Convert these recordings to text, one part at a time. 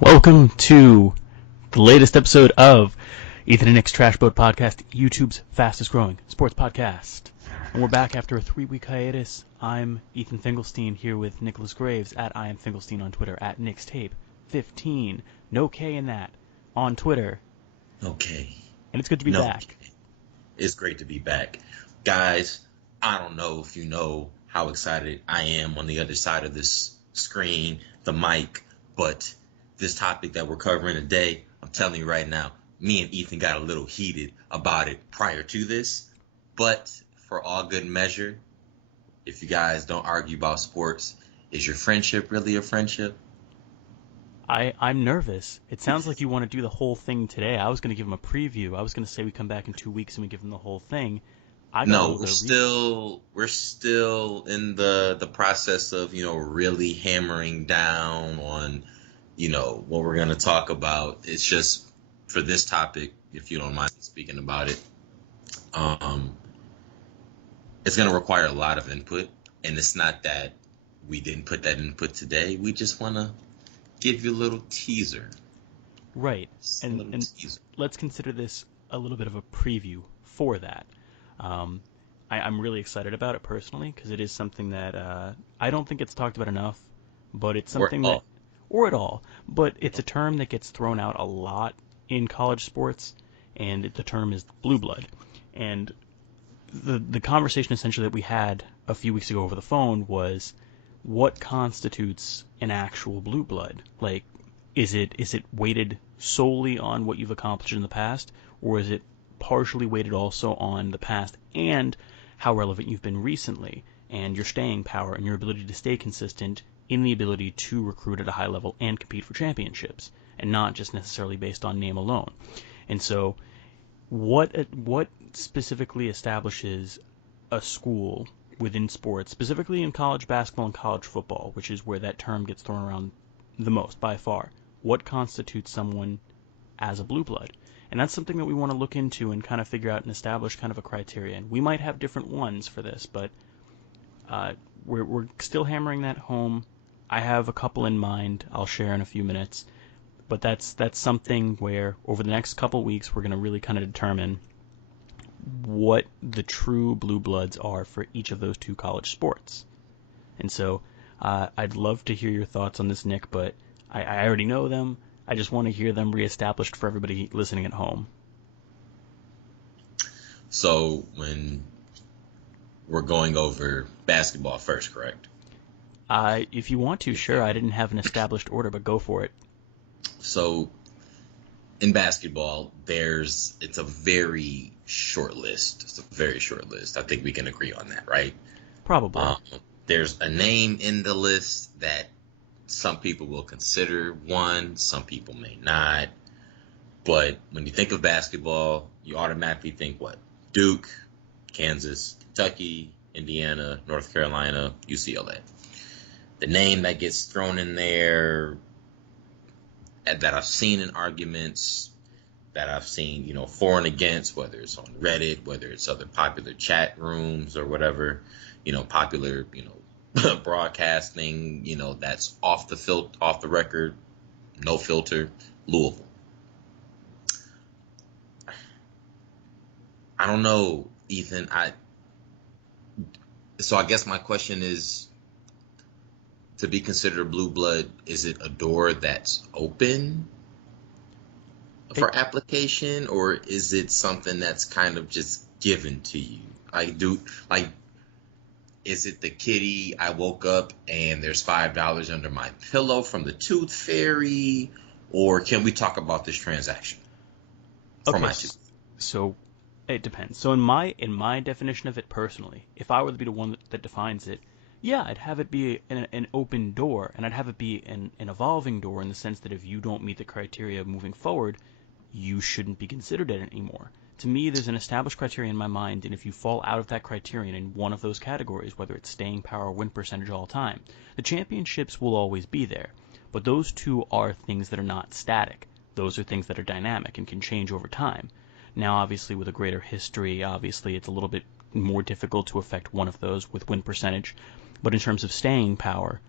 Welcome to the latest episode of Ethan and Nick's Trash Boat Podcast, YouTube's fastest growing sports podcast. And we're back after a 3-week hiatus. I'm Ethan Finkelstein here with Nicholas Graves at I am Finkelstein on Twitter, at NixTape15, no K in that, on Twitter. Okay. And it's good to be back. It's great to be back. Guys, I don't know if you know how excited I am on the other side of this screen, the mic, but this topic that we're covering today, I'm telling you right now, me and Ethan got a little heated about it prior to this. But for all good measure, if you guys don't argue about sports, is your friendship really a friendship? I'm nervous. It sounds like you want to do the whole thing today. I was going to give him a preview. I was going to say we come back in 2 weeks and we give him the whole thing. No, we're still in the process of, really hammering down on, what we're going to talk about. It's just for this topic, if you don't mind speaking about it, it's going to require a lot of input. And it's not that we didn't put that input today. We just want to give you a little teaser. Right. And let's consider this a little bit of a preview for that. I'm really excited about it personally because it is something that I don't think it's talked about enough, but it's something or at all. But it's a term that gets thrown out a lot in college sports, and the term is blue blood. And the conversation essentially that we had a few weeks ago over the phone was what constitutes an actual blue blood? Like, is it weighted solely on what you've accomplished in the past, or is it partially weighted also on the past and how relevant you've been recently, and your staying power and your ability to stay consistent in the ability to recruit at a high level and compete for championships, and not just necessarily based on name alone. And so what specifically establishes a school within sports, specifically in college basketball and college football, which is where that term gets thrown around the most by far? What constitutes someone as a blue blood? And that's something that we want to look into and kind of figure out and establish kind of a criterion. We might have different ones for this, but we're still hammering that home. I have a couple in mind I'll share in a few minutes, but that's something where over the next couple weeks we're going to really kind of determine what the true blue bloods are for each of those two college sports. And so I'd love to hear your thoughts on this, Nick, but I already know them. I just want to hear them reestablished for everybody listening at home. So when we're going over basketball first, correct? If you want to, sure. I didn't have an established order, but go for it. So in basketball, it's a very short list. It's a very short list. I think we can agree on that, right? Probably. There's a name in the list that some people will consider one, some people may not. But when you think of basketball, you automatically think what? Duke, Kansas, Kentucky, Indiana, North Carolina, UCLA. The name that gets thrown in there that I've seen in arguments, that I've seen, for and against, whether it's on Reddit, whether it's other popular chat rooms or whatever, popular, broadcasting, that's off the record, no filter, Louisville. I don't know, Ethan. So I guess my question is, to be considered a blue blood, is it a door that's open for application, or is it something that's kind of just given to you? Is it the kitty, I woke up and there's $5 under my pillow from the Tooth Fairy, or can we talk about this transaction for my tooth? So it depends. So in my definition of it personally, if I were to be the one that defines it, yeah, I'd have it be an open door, and I'd have it be an evolving door in the sense that if you don't meet the criteria moving forward, you shouldn't be considered it anymore. To me, there's an established criteria in my mind, and if you fall out of that criterion in one of those categories, whether it's staying power or win percentage all time, the championships will always be there. But those two are things that are not static. Those are things that are dynamic and can change over time. Now, obviously, with a greater history, obviously, it's a little bit more difficult to affect one of those with win percentage. But in terms of staying power,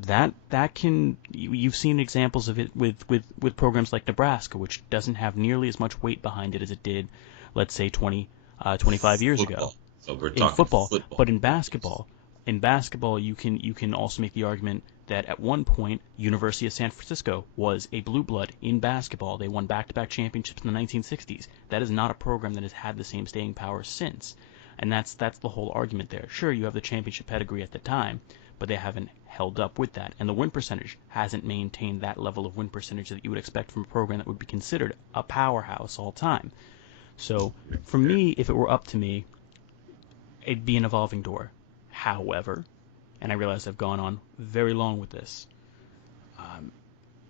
that can, you've seen examples of it with programs like Nebraska, which doesn't have nearly as much weight behind it as it did, let's say 25 years ago Football. So we're in talking football. football. But in basketball, you can also make the argument that at one point, University of San Francisco was a blue blood in basketball. They won back-to-back championships in the 1960s. That is not a program that has had the same staying power since. And that's the whole argument there. Sure, you have the championship pedigree at the time, but they haven't held up with that. And the win percentage hasn't maintained that level of win percentage that you would expect from a program that would be considered a powerhouse all time. So for me, if it were up to me, it'd be an evolving door. However, and I realize I've gone on very long with this,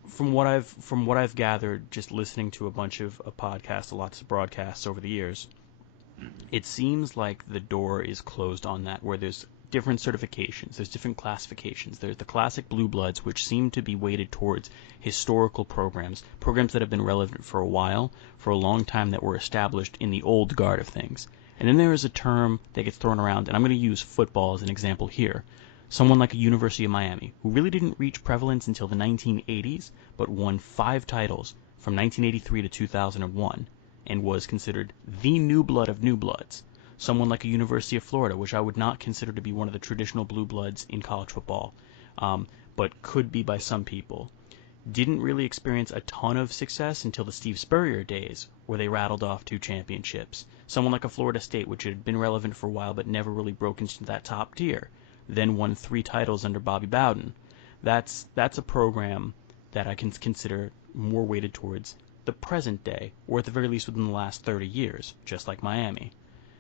from what I've gathered, just listening to a bunch of podcasts, lots of broadcasts over the years, it seems like the door is closed on that, where there's different certifications, there's different classifications. There's the classic blue bloods, which seem to be weighted towards historical programs that have been relevant for a while, for a long time, that were established in the old guard of things. And then there is a term that gets thrown around, and I'm going to use football as an example here. Someone like a University of Miami, who really didn't reach prevalence until the 1980s, but won 5 titles from 1983 to 2001, and was considered the new blood of new bloods. Someone like a University of Florida, which I would not consider to be one of the traditional blue bloods in college football, but could be by some people, didn't really experience a ton of success until the Steve Spurrier days, where they rattled off 2 championships. Someone like a Florida State, which had been relevant for a while but never really broke into that top tier, then won 3 titles under Bobby Bowden. That's a program that I can consider more weighted towards the present day, or at the very least within the last 30 years, just like Miami.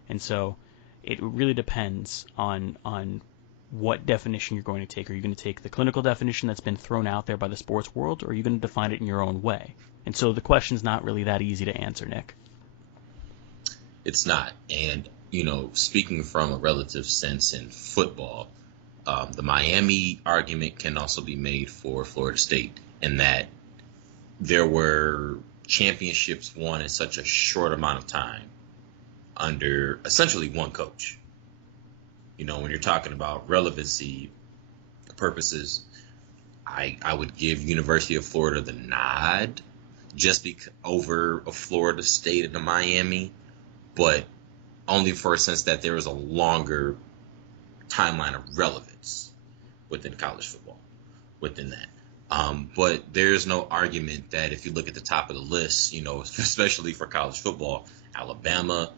And so it really depends on what definition you're going to take. Are you going to take the clinical definition that's been thrown out there by the sports world, or are you going to define it in your own way? And so the question's not really that easy to answer, Nick. It's not. And, speaking from a relative sense in football, the Miami argument can also be made for Florida State, in that there were championships won in such a short amount of time under essentially one coach. When you're talking about relevancy purposes, I would give University of Florida the nod just over a Florida State and a Miami, but only for a sense that there is a longer timeline of relevance within college football, within that. But there's no argument that if you look at the top of the list, especially for college football, Alabama,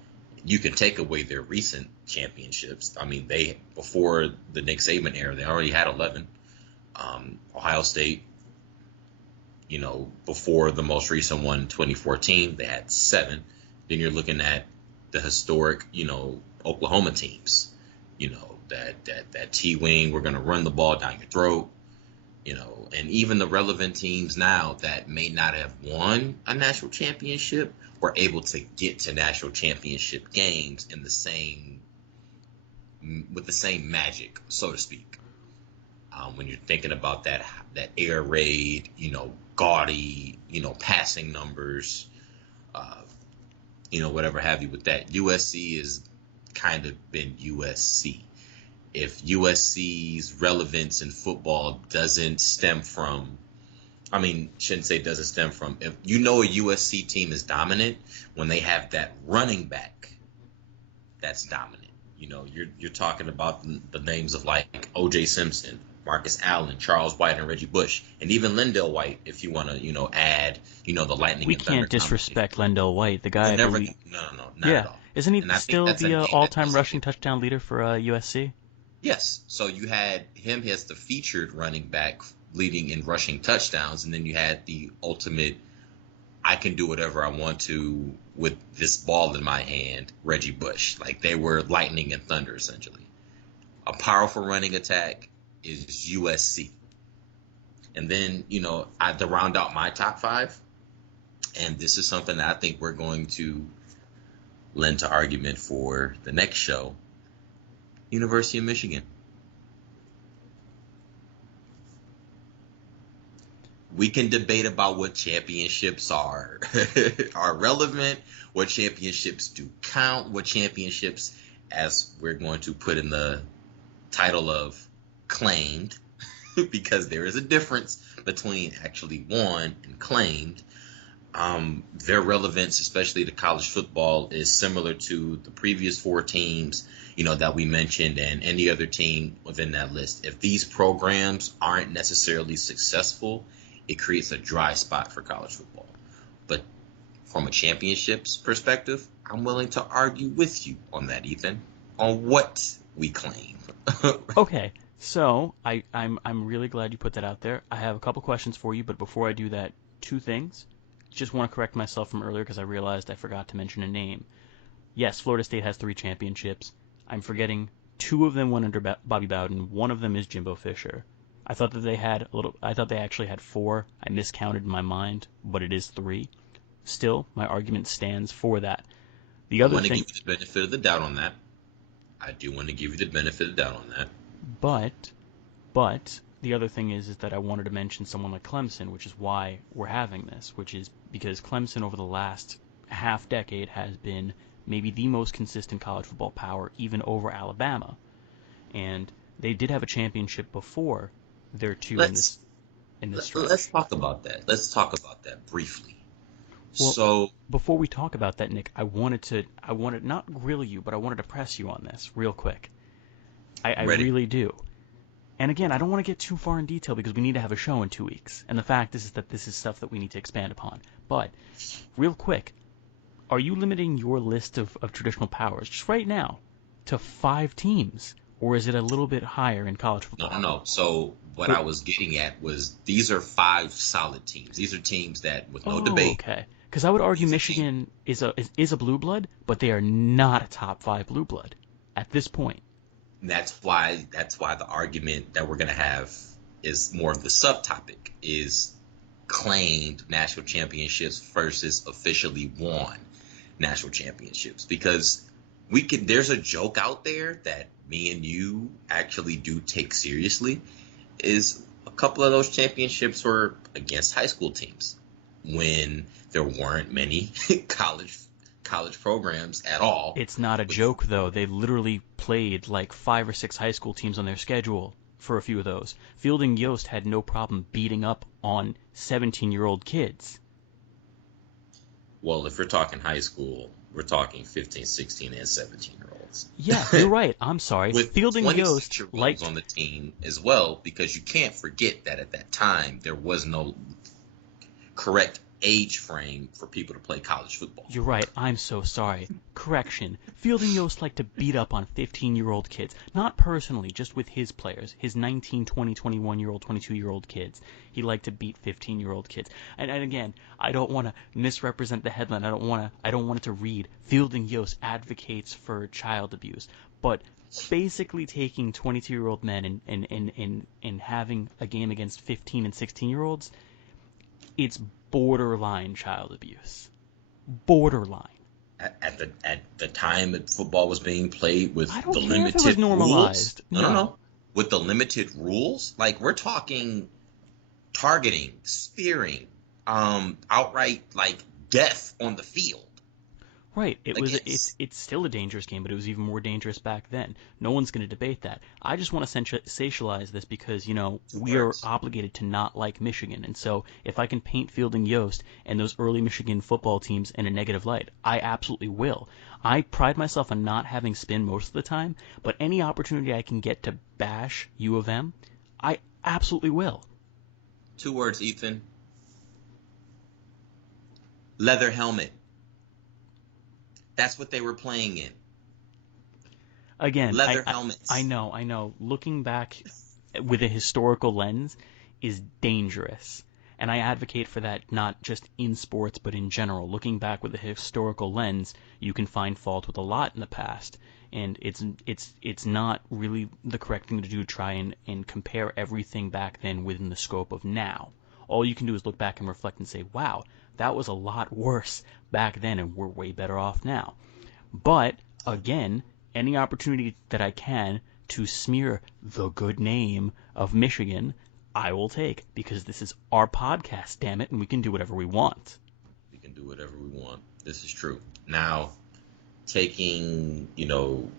you can take away their recent championships. I mean, before the Nick Saban era, they already had 11. Ohio State, before the most recent one, 2014, they had 7. Then you're looking at the historic, Oklahoma teams, that T-wing, we're going to run the ball down your throat, and even the relevant teams now that may not have won a national championship were able to get to national championship games with the same magic, so to speak. When you're thinking about that air raid, gaudy, passing numbers, whatever have you with that. USC has kind of been USC. If USC's relevance in football doesn't stem from, shouldn't say doesn't stem from, if a USC team is dominant when they have that running back that's dominant. You're talking about the names of like O.J. Simpson, Marcus Allen, Charles White, and Reggie Bush, and even Lendell White, if you want to, add, the Lightning. We can't disrespect Lendell White, the guy. No, not at all. Isn't he still the all-time rushing touchdown leader for USC? Yes. So you had him as the featured running back leading in rushing touchdowns, and then you had the ultimate, I can do whatever I want to with this ball in my hand, Reggie Bush. Like, they were lightning and thunder, essentially. A powerful running attack is USC. And then, I have to round out my top 5, and this is something that I think we're going to lend to argument for the next show. University of Michigan. We can debate about what championships are relevant, what championships do count, what championships, as we're going to put in the title of claimed, because there is a difference between actually won and claimed. Their relevance, especially to college football, is similar to the previous four teams, that we mentioned, and any other team within that list. If these programs aren't necessarily successful, it creates a dry spot for college football. But from a championships perspective, I'm willing to argue with you on that, Ethan, on what we claim. Okay, so I'm really glad you put that out there. I have a couple questions for you, but before I do that, two things. Just want to correct myself from earlier because I realized I forgot to mention a name. Yes, Florida State has 3 championships. I'm forgetting 2 of them went under Bobby Bowden. One of them is Jimbo Fisher. I thought that they had a little. I thought they actually had 4. I miscounted in my mind, but it is 3. Still, my argument stands for that. The I other want to thing, give you the benefit of the doubt on that. I do want to give you the benefit of the doubt on that. but the other thing is that I wanted to mention someone like Clemson, which is why we're having this, which is because Clemson over the last half decade has been maybe the most consistent college football power, even over Alabama. And they did have a championship before their 2 Let's in this let's stretch. talk about that. Let's talk about that briefly. Well, So, before we talk about that, Nick, I wanted not grill you, but I wanted to press you on this real quick. I ready? really do. And again, I don't want to get too far in detail because we need to have a show in 2 weeks. And the fact is that this is stuff that we need to expand upon. But, real quick, are you limiting your list of traditional powers just right now to 5 teams? Or is it a little bit higher in college No, no, football? no. So what For, I was getting at was these are 5 solid teams. These are teams that, with no oh, debate, okay. Because I would argue these are teams. Michigan is a blue blood, but they are not a top 5 blue blood at this point. And that's why the argument that we're gonna have is more of the subtopic is claimed national championships versus officially won national championships, because there's a joke out there that me and you actually do take seriously, is a couple of those championships were against high school teams when there weren't many college programs at all. It's not a With joke, though. They literally played like 5 or 6 high school teams on their schedule for a few of those. Fielding Yost had no problem beating up on 17-year-old kids. Well, if we're talking high school, we're talking 15, 16, and 17-year-olds. Yeah, you're right. I'm sorry. With Fielding Yost 26-year-olds liked. on the team as well, because you can't forget that at that time there was no correct age frame for people to play college football. You're right. I'm so sorry. Correction. Fielding Yost liked to beat up on 15-year-old kids. Not personally, just with his players. His 19, 20, 21-year-old, 22-year-old kids. He liked to beat 15-year-old kids. And again, I don't want to misrepresent the headline. I don't want it to read Fielding Yost advocates for child abuse. But basically taking 22-year-old men and having a game against 15 and 16-year-olds, it's borderline child abuse. Borderline. At the time that football was being played with I don't the care if it was limited rules. normalized. No. With the limited rules, like we're talking targeting, spearing, outright like death on the field. Right. Like It's still a dangerous game, but it was even more dangerous back then. No one's going to debate that. I just want to sensationalize this because, we are works. obligated to not like Michigan. And so if I can paint Fielding Yost and those early Michigan football teams in a negative light, I absolutely will. I pride myself on not having spin most of the time, but any opportunity I can get to bash U of M, I absolutely will. 2 words, Ethan. Leather helmet. That's what they were playing in. Again, Leather helmets. I know. Looking back with a historical lens is dangerous. And I advocate for that not just in sports, but in general. Looking back with a historical lens, you can find fault with a lot in the past. And it's not really the correct thing to do to try and compare everything back then within the scope of now. All you can do is look back and reflect and say, wow, that was a lot worse back then and we're way better off now. But, again, any opportunity that I can to smear the good name of Michigan, I will take, because this is our podcast, damn it, and we can do whatever we want. We can do whatever we want. This is true. Now, taking, not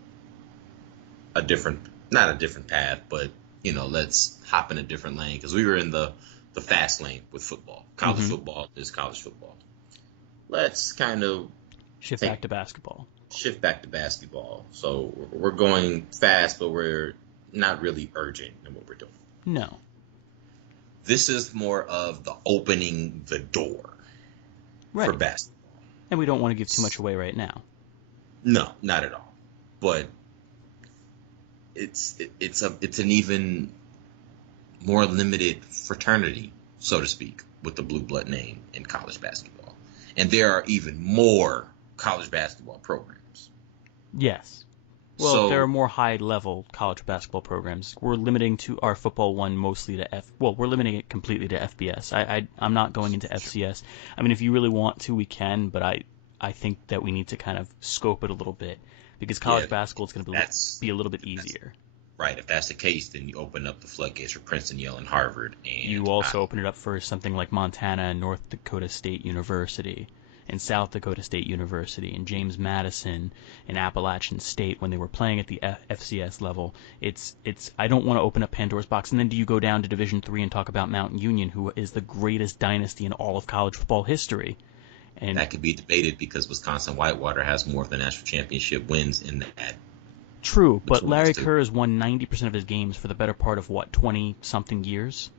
a different path, but, let's hop in a different lane because we were in the fast lane with football. College Mm-hmm. football is college football. Let's kind of Shift back to basketball. shift back to basketball. So we're going fast, but we're not really urgent in what we're doing. No. This is more of the opening the door for Right. basketball. And we don't want to give too much away right now. No, not at all. But it's an even more limited fraternity, so to speak, with the blue blood name in college basketball. And there are even more college basketball programs. Yes. Well, So there are more high-level college basketball programs. We're limiting to our football one mostly to we're limiting it completely to FBS. I'm not going into FCS. I mean, if you really want to, we can, but I think that we need to kind of scope it a little bit because college yeah, basketball is going to be a little bit easier. right. If that's the case, then you open up the floodgates for Princeton, Yale, and Harvard, You and also open it up for something like Montana and North Dakota State University and South Dakota State University and James Madison and Appalachian State when they were playing at the FCS level. It's I don't want to open up Pandora's box. And then do you go down to Division III and talk about Mount Union, who is the greatest dynasty in all of college football history? And that could be debated because Wisconsin Whitewater has more of the national championship wins in that. true, but Between Larry those two. Kerr has won 90% of his games for the better part of, 20-something years?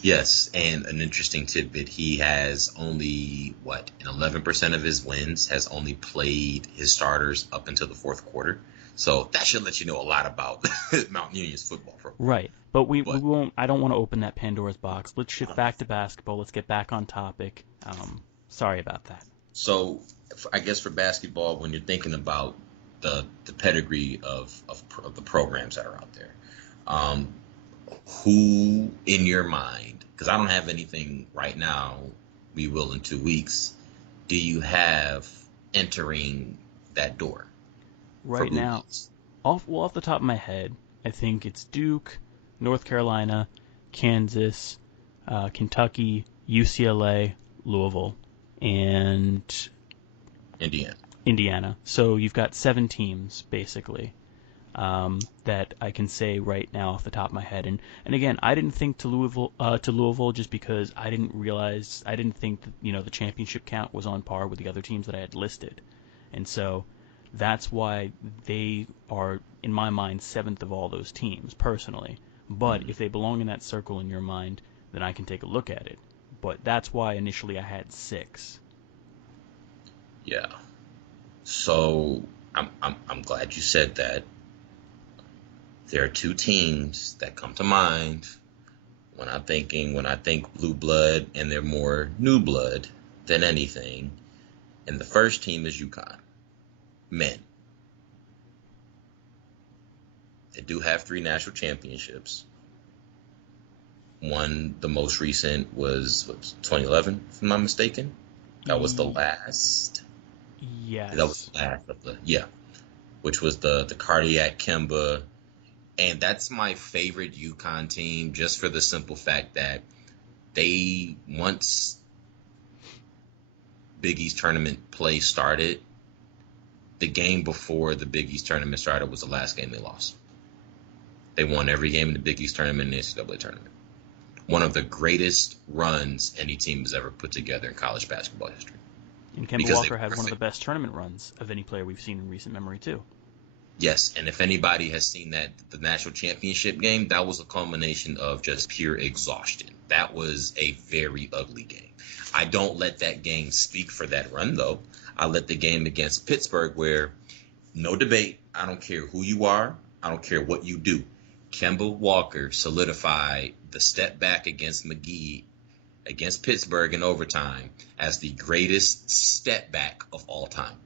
Yes, and an interesting tidbit: he has only 11% of his wins has only played his starters up until the fourth quarter. So that should let you know a lot about Mount Union's football program. Right, but we But won't. I don't want to open that Pandora's box. Let's shift back to basketball. Let's get back on topic. Sorry about that. so I guess for basketball, when you're thinking about the pedigree of the programs that are out there, who in your mind? Because I don't have anything right now. We will in 2 weeks. Do you have entering that door for Right Blue now, Bloods? off the top of my head, I think it's Duke, North Carolina, Kansas, Kentucky, UCLA, Louisville, and Indiana. Indiana. So you've got 7 teams basically that I can say right now off the top of my head. And again, I didn't think to Louisville just because I didn't think that, the championship count was on par with the other teams that I had listed, and so that's why they are in my mind 7th of all those teams personally. But Mhm. if they belong in that circle in your mind, then I can take a look at it. But that's why initially I had 6. Yeah. So I'm glad you said that. There are 2 teams that come to mind when I think blue blood, and they're more new blood than anything. And the first team is UConn. Men. They do have 3 national championships. One, the most recent was 2011, if I'm not mistaken. That was the last. That was Yes. the last of the which was the cardiac Kemba. And that's my favorite UConn team, just for the simple fact that they, once Big East tournament play started, the game before the Big East tournament started was the last game they lost. They won every game in the Big East tournament and the NCAA tournament. One of the greatest runs any team has ever put together in college basketball history. And Kemba Because Walker had one of the best tournament runs of any player we've seen in recent memory, too. Yes, and if anybody has seen the national championship game, that was a culmination of just pure exhaustion. That was a very ugly game. I don't let that game speak for that run, though. I let the game against Pittsburgh, where no debate, I don't care who you are, I don't care what you do. Kemba Walker solidified the step back against McGee against Pittsburgh in overtime as the greatest step back of all time.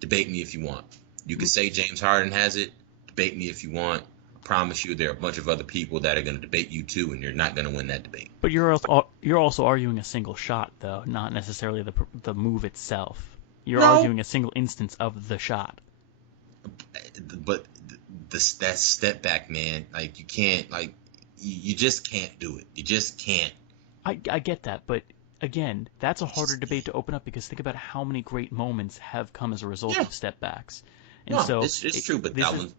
Debate me if you want. You can say James Harden has it. Debate me if you want. I promise you there are a bunch of other people that are going to debate you too, and you're not going to win that debate. But you're also arguing a single shot, though, not necessarily the move itself. You're No, arguing a single instance of the shot. but that step back, man, like you can't, like you just can't do it. You just can't. I get that, but again, that's a harder debate to open up because think about how many great moments have come as a result Yeah. of step backs. And No, so it's true, but this is,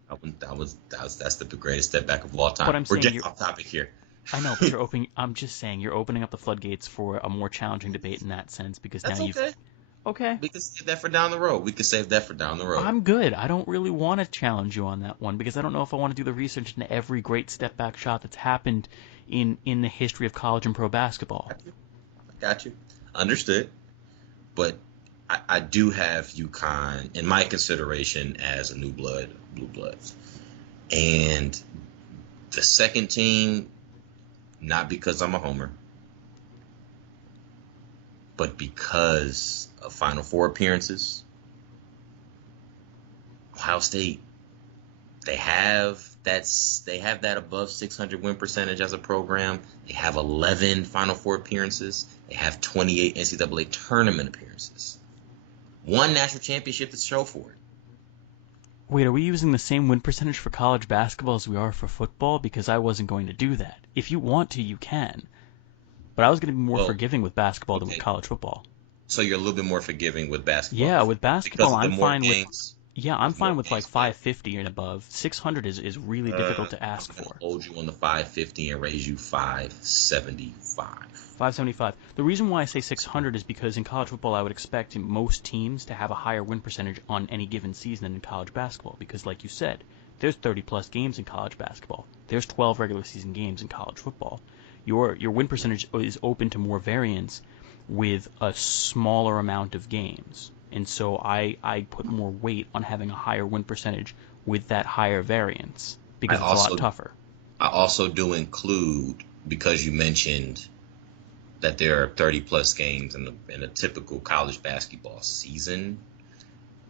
that's the greatest step back of all but time. I'm We're saying getting you're, off topic here. I know, but you're opening, I'm just saying you're opening up the floodgates for a more challenging debate in that sense because now That's you've, okay. okay, We can save that for down the road. We can save that for down the road. I'm good. I don't really want to challenge you on that one because I don't know if I want to do the research into every great step back shot that's happened in the history of college and pro basketball. I got you. Understood. But I do have UConn in my consideration as a blue blood. And the second team, not because I'm a homer, but because of Final Four appearances. Ohio State, they have that above 600 win percentage as a program. They have 11 Final Four appearances. They have 28 NCAA tournament appearances. One national championship to show for it. Wait, are we using the same win percentage for college basketball as we are for football? Because I wasn't going to do that. If you want to, you can. But I was going to be more Well, forgiving with basketball than with okay. college football. So you're a little bit more forgiving with basketball Yeah, with because basketball, of the I'm more fine with. games. Yeah, I'm With more fine with like games played. 550 and above. 600 is really difficult to I'm ask gonna for. hold you on the 550 and raise you 575. 575. The reason why I say 600 is because in college football, I would expect most teams to have a higher win percentage on any given season than in college basketball. Because, like you said, there's 30 plus games in college basketball. There's 12 regular season games in college football. Your win percentage is open to more variance with a smaller amount of games. And so I put more weight on having a higher win percentage with that higher variance I because it's a lot also tougher. I also do include, because you mentioned that there are 30 plus games in a typical college basketball season,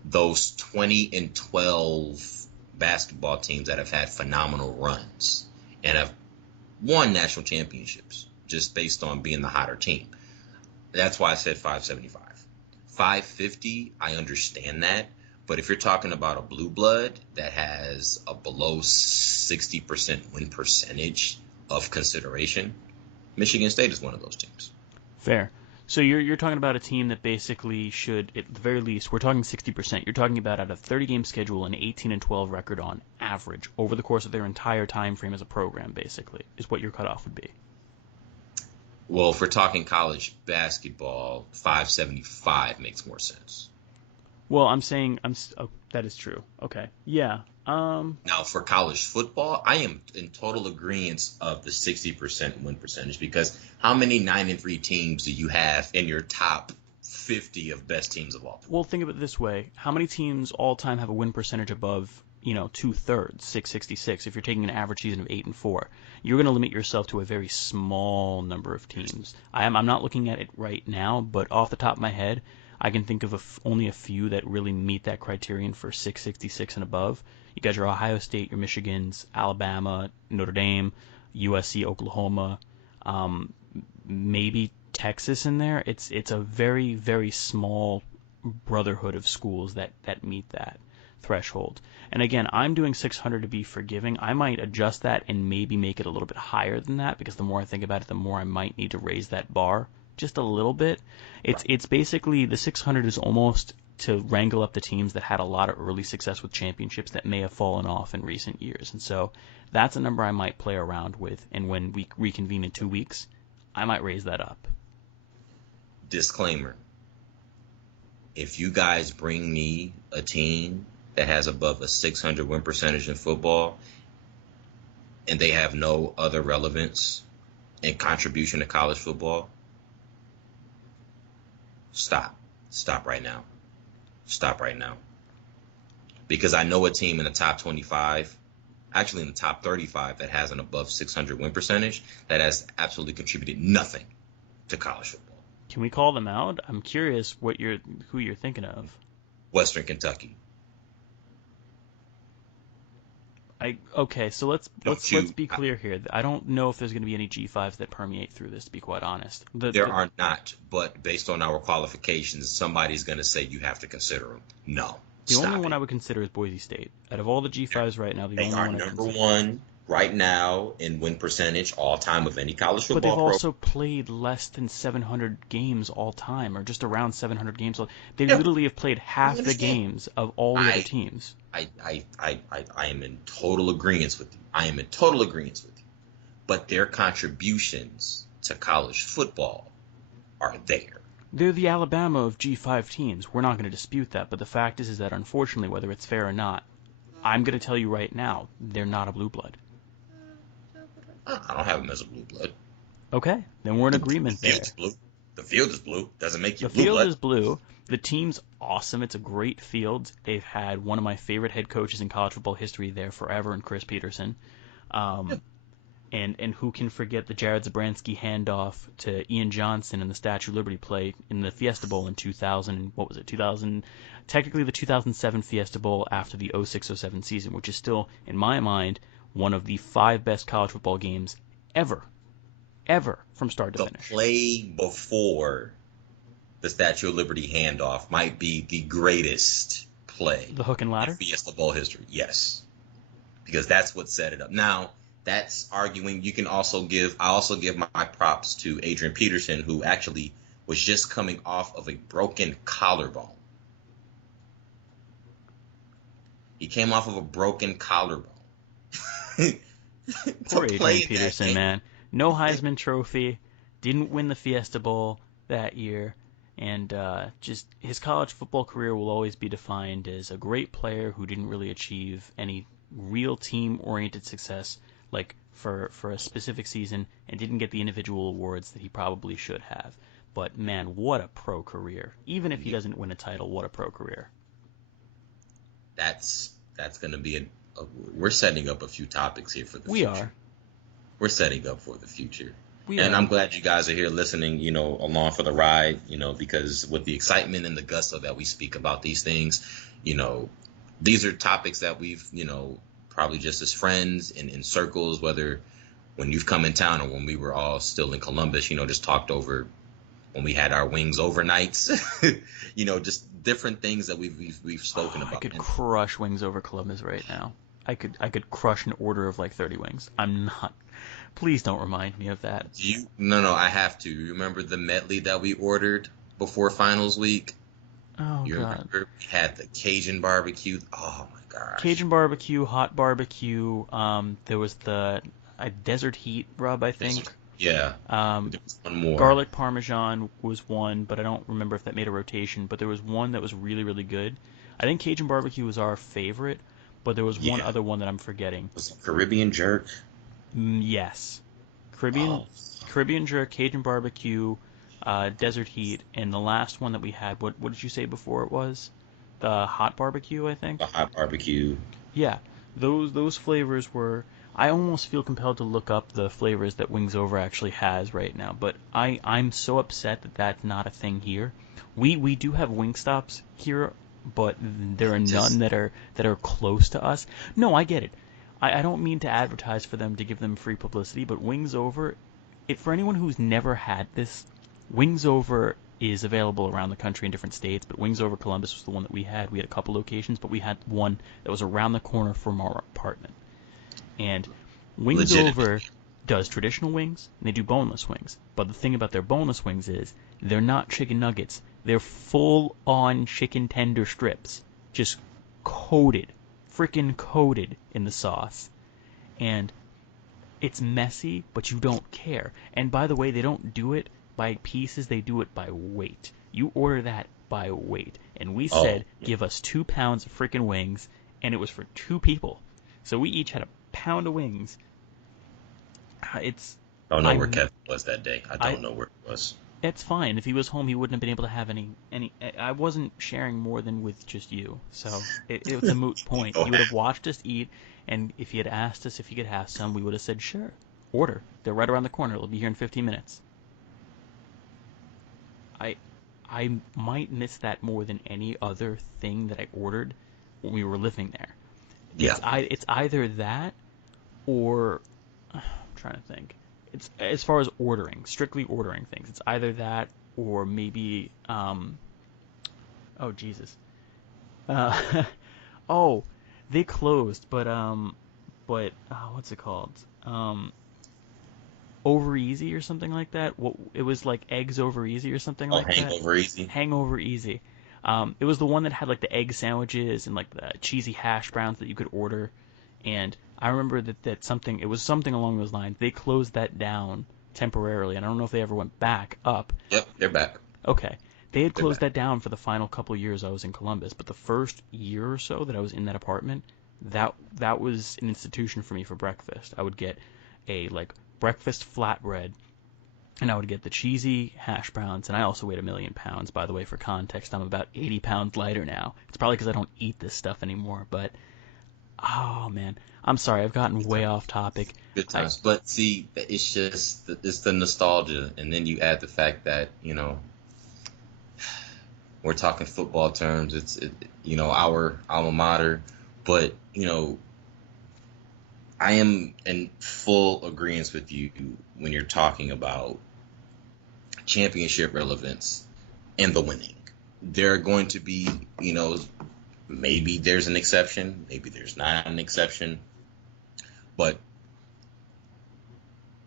those 20 and 12 basketball teams that have had phenomenal runs and have won national championships just based on being the hotter team. That's why I said 575. 550, I understand that. But if you're talking about a blue blood that has a below 60% win percentage of consideration, Michigan State is one of those teams. Fair. So you're talking about a team that basically should, at the very least, we're talking 60%. You're talking about out of 30 game schedule, an 18 and 12 record on average over the course of their entire time frame as a program, basically, is what your cutoff would be. Well, if we're talking college basketball, 575 makes more sense. Well, I'm saying oh, that is true. Okay. Yeah. Now, for college football, I am in total agreement of the 60% win percentage because how many 9-3 teams do you have in your top 50 of best teams of all time? Well, think of it this way: how many teams all time have a win percentage above 2/3, 666? If you're taking an average season of 8-4, you're going to limit yourself to a very small number of teams. I'm not looking at it right now, but off the top of my head, I can think of only a few that really meet that criterion for 666 and above. You got your Ohio State, your Michigans, Alabama, Notre Dame, USC, Oklahoma, um, maybe Texas in there. It's a very, very small brotherhood of schools that meet that threshold. And again, I'm doing 600 to be forgiving. I might adjust that and maybe make it a little bit higher than that because the more I think about it, the more I might need to raise that bar just a little bit. It's basically the 600 is almost to wrangle up the teams that had a lot of early success with championships that may have fallen off in recent years. And so that's a number I might play around with. And when we reconvene in 2 weeks, I might raise that up. Disclaimer. If you guys bring me a team that has above a 600 win percentage in football and they have no other relevance and contribution to college football, stop. Stop right now. Stop right now. Because I know a team in the top 25, actually in the top 35, that has an above 600 win percentage that has absolutely contributed nothing to college football. Can we call them out? I'm curious who you're thinking of. Western Kentucky. Okay, so let's be clear here. I don't know if there's going to be any G5s that permeate through this, to be quite honest. There are not, but based on our qualifications, somebody's going to say you have to consider them. No. The only one I would consider is Boise State. Out of all the G5s right now, the only one They are number one right now in win percentage all time of any college But they've football program. also played less than 700 games all time, or just around 700 games. They Yeah, literally have played we half the understand. games of all the other I teams. I am in total agreement with you. I am in total agreement with you. But their contributions to college football are there. They're the Alabama of G5 teams. We're not going to dispute that, but the fact is that unfortunately, whether it's fair or not, I'm going to tell you right now, they're not a blue blood. I don't have them as a blue blood. Okay, then we're in The agreement field is there. blue. The field is blue. Doesn't make you The blue field blood. is blue. The team's awesome. It's a great field. They've had one of my favorite head coaches in college football history there forever, in Chris Peterson. Um, and who can forget the Jared Zabransky handoff to Ian Johnson in the Statue of Liberty play in the Fiesta Bowl in 2000? What was it? 2000, technically the 2007 Fiesta Bowl after the 06-07 season, which is still, in my mind, one of the 5 best college football games ever, ever from start to The finish. play before the Statue of Liberty handoff might be the greatest play The hook and in ladder. Fiesta Bowl history. Yes, because that's what set it up. Now, that's arguing. You can also give. I also give my props to Adrian Peterson, who actually was just coming off of a broken collarbone. He came off of a broken collarbone. To Poor play Adrian in that Peterson, game. man. No Heisman Trophy, didn't win the Fiesta Bowl that year, and just his college football career will always be defined as a great player who didn't really achieve any real team-oriented success, like for a specific season, and didn't get the individual awards that he probably should have. But man, what a pro career! Even if he doesn't win a title, what a pro career! That's going to be we're setting up a few topics here for the We future. are, We're setting up for the future. we And are. I'm glad you guys are here listening, along for the ride, because with the excitement and the gusto that we speak about these things, these are topics that we've, probably just as friends in circles, whether when you've come in town or when we were all still in Columbus, just talked over when we had our wings overnights, just different things that we've spoken I about. could crush wings over Columbus right now. I could crush an order of like 30 wings. I'm not. Please don't remind me of that. No, I have to. You remember the medley that we ordered before finals week? Oh You God. remember we had the Cajun barbecue? Oh my gosh. Cajun barbecue, hot barbecue. There was the desert heat rub, I think. Yeah. Um, There was one more. garlic parmesan was one, but I don't remember if that made a rotation. But there was one that was really, really good. I think Cajun barbecue was our favorite, but there was one Yeah. other one that I'm forgetting. Was it Caribbean jerk? Yes, Caribbean Oh, Caribbean jerk, Cajun barbecue, desert heat, and the last one that we had. What did you say before it was? The hot barbecue, I think. the hot barbecue. Yeah, those flavors were. I almost feel compelled to look up the flavors that Wings Over actually has right now, but I'm so upset that that's not a thing here. We do have Wingstops here, but there are Just none that are close to us. No, I get it. I don't mean to advertise for them to give them free publicity, but Wings Over, for anyone who's never had this, Wings Over is available around the country in different states, but Wings Over Columbus was the one that we had. We had a couple locations, but we had one that was around the corner from our apartment. And Wings legitimate. Over does traditional wings, and they do boneless wings. But the thing about their boneless wings is they're not chicken nuggets. They're full-on chicken tender strips, just coated, freaking coated in the sauce. And it's messy, but you don't care. And by the way, they don't do it by pieces, they do it by weight. You order that by weight. And we Oh, said, give us 2 pounds of freaking wings, and it was for 2 people. So we each had a pound of wings. It's I don't know I where Kevin was that day. I I don't know where he was. it's fine. If he was home, he wouldn't have been able to have any. I wasn't sharing more than with just you, so it was a moot point. Go You would ahead. have watched us eat, and if he had asked us if he could have some, we would have said sure. Order. They're right around the corner. It'll be here in 15 minutes. I I might miss that more than any other thing that I ordered when we were living there. Yeah. It's either that or I'm trying to think. It's as far as ordering, strictly ordering things. It's either that or maybe oh Jesus. Uh, oh, they closed, but but what's it called? Um, Over Easy or something like that. It was like Eggs Over Easy or something Oh, like that. Hangover Easy. Hangover Easy. It was the one that had like the egg sandwiches and like the cheesy hash browns that you could order. And I remember that something it was something along those lines. They closed that down temporarily, and I don't know if they ever went back up. Yep, they're back. Okay, they had They're closed back. that down for the final couple years I was in Columbus, but the first year or so that I was in that apartment, that was an institution for me for breakfast. I would get a like breakfast flatbread and I would get the cheesy hash browns, and I also weighed 1,000,000 pounds, by the way, for context. I'm about 80 pounds lighter now. It's probably because I don't eat this stuff anymore, but oh man, I'm sorry, I've gotten Good way times. off topic. Good I times. But see, it's just it's the nostalgia, and then you add the fact that we're talking football terms. Our alma mater, but I am in full agreement with you when you're talking about championship relevance and the winning. There are going to be, maybe there's an exception, maybe there's not an exception, but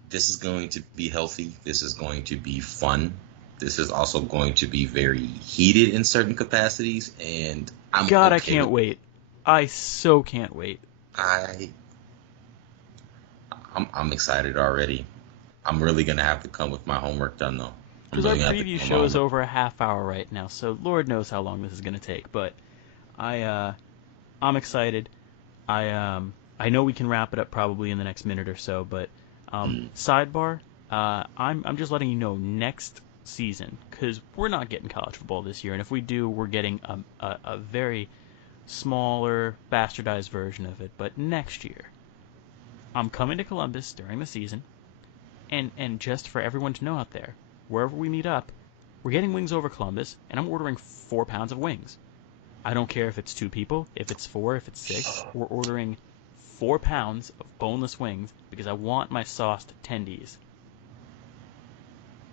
this is going to be healthy. This is going to be fun. This is also going to be very heated in certain capacities, and I'm God, I okay can't with it. wait. I so can't wait. I I'm excited already. I'm really gonna have to come with my homework done though. I'm Because our really gonna have to preview come with my show is homework. over a half hour right now, so Lord knows how long this is going to take. But I, uh, I'm excited. I know we can wrap it up probably in the next minute or so, but Mm. sidebar, I'm just letting you know next season because we're not getting college football this year, and if we do, we're getting a very smaller, bastardized version of it. But next year, I'm coming to Columbus during the season, and just for everyone to know out there, wherever we meet up, we're getting wings over Columbus, and I'm ordering 4 pounds of wings. I don't care if it's two people, if it's four, if it's six. We're ordering 4 pounds of boneless wings because I want my sauced tendies.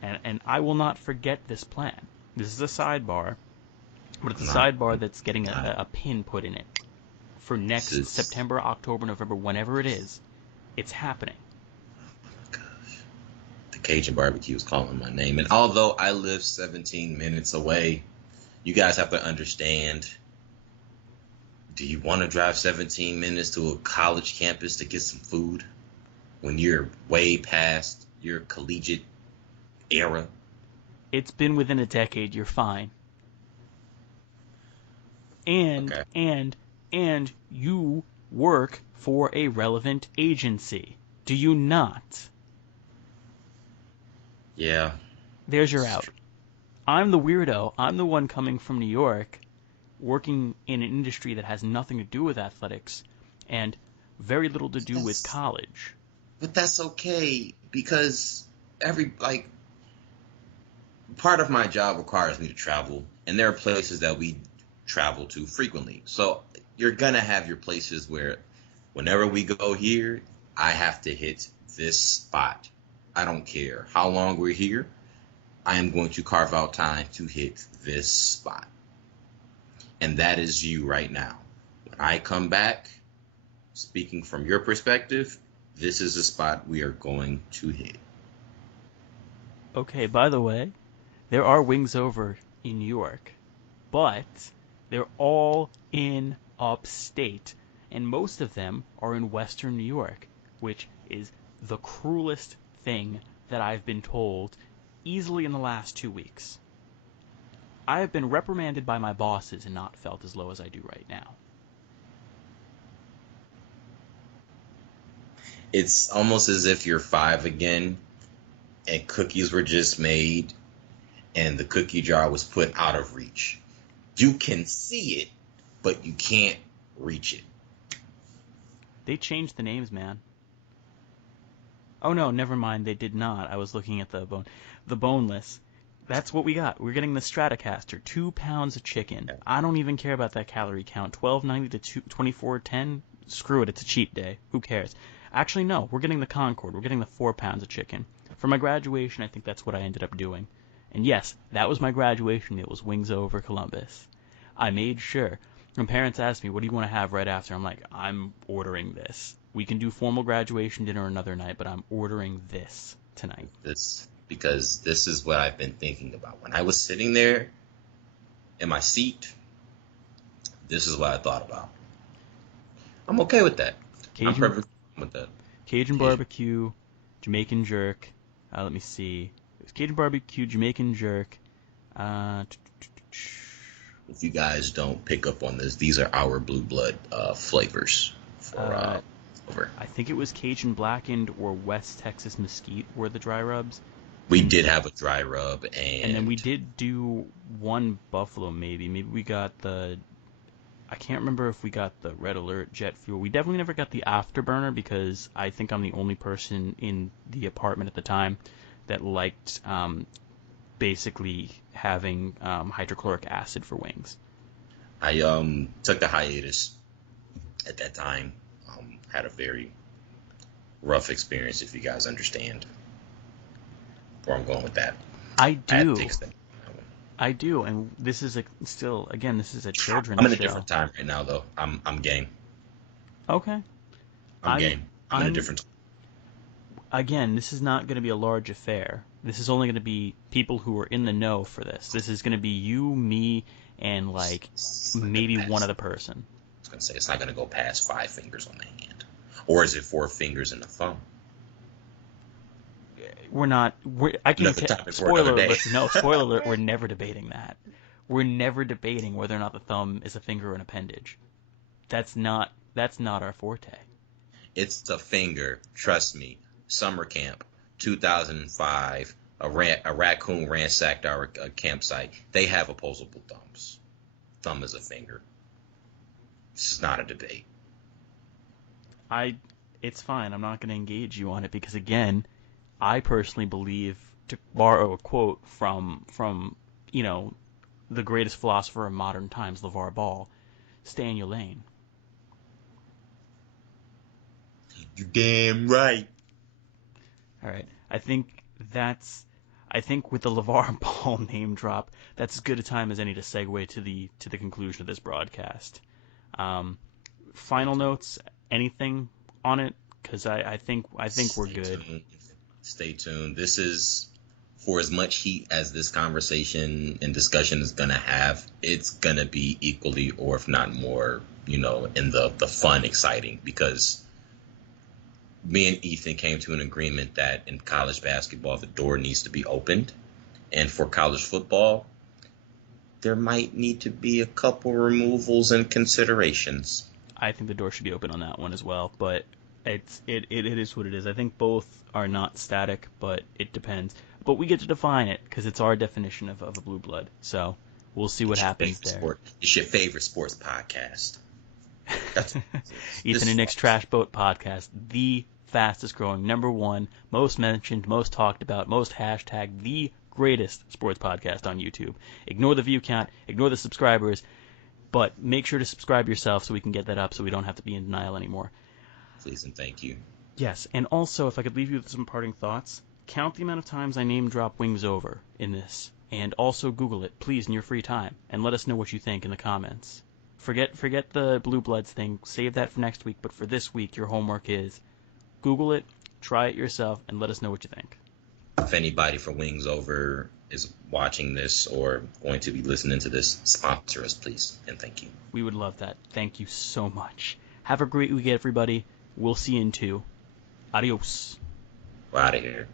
And I will not forget this plan. This is a sidebar, but it's a Not, sidebar that's getting not. a pin put in it for This next is. September, October, November, whenever it is. It's happening. Gosh, the Cajun barbecue is calling my name, and although I live 17 minutes away, you guys have to understand. Do you want to drive 17 minutes to a college campus to get some food when you're way past your collegiate era? It's been within a decade. You're fine. and Okay. and and you work for a relevant agency. Do you not? Yeah. There's your It's out. true. I'm the weirdo. I'm the one coming from New York, working in an industry that has nothing to do with athletics and very little to do with That's college. but that's okay because part of my job requires me to travel, and there are places that we travel to frequently. So you're gonna have your places where, whenever we go here, I have to hit this spot. I don't care how long we're here. I am going to carve out time to hit this spot, and that is you right now. When I come back, speaking from your perspective, this is the spot we are going to hit. Okay, by the way, there are wings over in New York, but they're all in upstate, and most of them are in western New York, which is the cruelest thing that I've been told easily in the last 2 weeks. I have been reprimanded by my bosses and not felt as low as I do right now. It's almost as if you're five again and cookies were just made and the cookie jar was put out of reach. You can see it, but you can't reach it. They changed the names, man. Oh no, never mind, they did not. I was looking at the boneless. That's what we got. We're getting the Stratocaster, 2 pounds of chicken. Yeah. I don't even care about that calorie count. 1290 to 2410. Screw it, it's a cheat day. Who cares? Actually, no. We're getting the Concord. We're getting the 4 pounds of chicken. For my graduation, I think that's what I ended up doing. And yes, that was my graduation meal. Was wings over Columbus. I made sure. When parents asked me, "What do you want to have right after?" I'm like, "I'm ordering this." We can do formal graduation dinner another night, but I'm ordering this tonight. Because this is what I've been thinking about. When I was sitting there in my seat, this is what I thought about. I'm okay with that. I'm perfect with that. Cajun barbecue, Jamaican jerk. Let me see. It was Cajun barbecue, Jamaican jerk. If you guys don't pick up on this, these are our blue blood flavors for over. I think it was Cajun blackened or West Texas mesquite were the dry rubs. We did have a dry rub, and then we did do one buffalo maybe. Maybe we got the... I can't remember if we got the Red Alert jet fuel. We definitely never got the Afterburner because I think I'm the only person in the apartment at the time that liked basically having hydrochloric acid for wings. I took a hiatus at that time. Had a very rough experience, if you guys understand where I'm going with that. I do, and this is this is a children's show. I'm in a different time right now, though. I'm game. Okay. I'm game. I'm in a different time. Again, this is not going to be a large affair. This is only going to be people who are in the know for this. This is going to be you, me, and maybe one other person. I was going to say, it's not going to go past 5 fingers on the hand. Or is it 4 fingers and a thumb? Spoiler alert. No, spoiler alert. We're never debating that. We're never debating whether or not the thumb is a finger or an appendage. That's not our forte. It's a finger. Trust me. Summer camp, 2005. A raccoon ransacked our campsite. They have opposable thumbs. Thumb is a finger. This is not a debate. It's fine. I'm not going to engage you on it because, again, I personally believe, to borrow a quote from the greatest philosopher of modern times, LeVar Ball, stay in your lane. You damn right. All right. I think with the LeVar Ball name drop, that's as good a time as any to segue to the conclusion of this broadcast. Final notes, anything on it? Because I think we're good. Stay tuned. This is, for as much heat as this conversation and discussion is going to have, it's going to be equally, or if not more, in the fun, exciting, because me and Ethan came to an agreement that in college basketball, the door needs to be opened. And for college football, there might need to be a couple removals and considerations. I think the door should be open on that one as well, but it is what it is. I think both are not static, but it depends. But we get to define it because it's our definition of a blue blood. So we'll see what happens there. It's your favorite sports podcast. Ethan and Nick's Trash Boat Podcast, the fastest growing, #1, most mentioned, most talked about, most hashtagged, the greatest sports podcast on YouTube. Ignore the view count, ignore the subscribers, but make sure to subscribe yourself so we can get that up so we don't have to be in denial anymore. Please and thank you. Yes, and also, if I could leave you with some parting thoughts, count the amount of times I name drop Wings Over in this, and also Google it, please, in your free time, and let us know what you think in the comments. Forget the Blue Bloods thing, save that for next week, but for this week, your homework is Google it, try it yourself, and let us know what you think. If anybody from Wings Over is watching this or going to be listening to this, sponsor us, please, and thank you. We would love that. Thank you so much. Have a great week, everybody. We'll see you in 2. Adios. We're out of here.